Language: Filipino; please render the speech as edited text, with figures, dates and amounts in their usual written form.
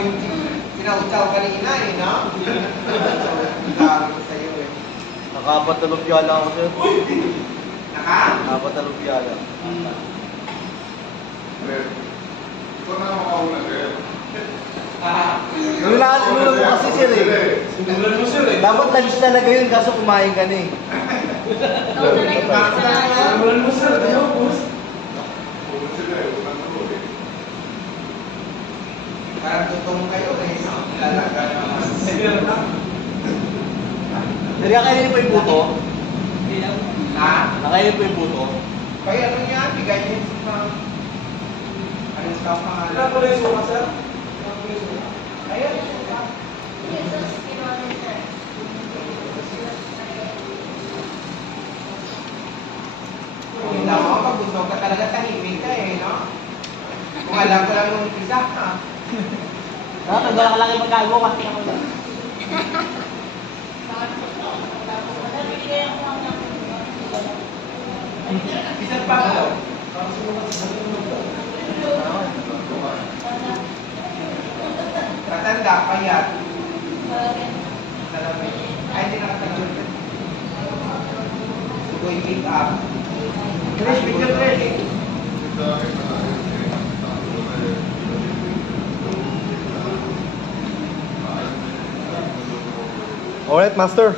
yung pinausaw kanina eh, no? Grabe ko sa'yo eh. Nakapat na lumpia lang ako sir. Naka? Nakapat na lumpia lang. Ito na makauna sir. Sinulan mo kasi sir eh. Sinulan mo sir eh. Dapat lunch talaga yun kaso kumain ka na eh. Sinulan mo sir. Una sila eh, unang tuloy eh. Parang tutong kayo eh, no? Lalaga naman. Sir, kakainin po yung buto? Ha? Nakainin po yung buto? Kaya ano yan? Bigay niyo sa... Anong sa pangalan? Ilan pala yung suka sir? Ayan. Kung tama ka, busog ka talaga, tahimik ka eh, no? Kung alam ko lang nung isa, ha? Nakakagala ka lang yung magkago kasi ako lang. Isang pangalaw. Matanda pa yan. Salamin. Ay, hindi nakasalamin. Sugoy pick up. Fresh picture training. Sa akin na ayos eh. Tago na eh. Alright, master.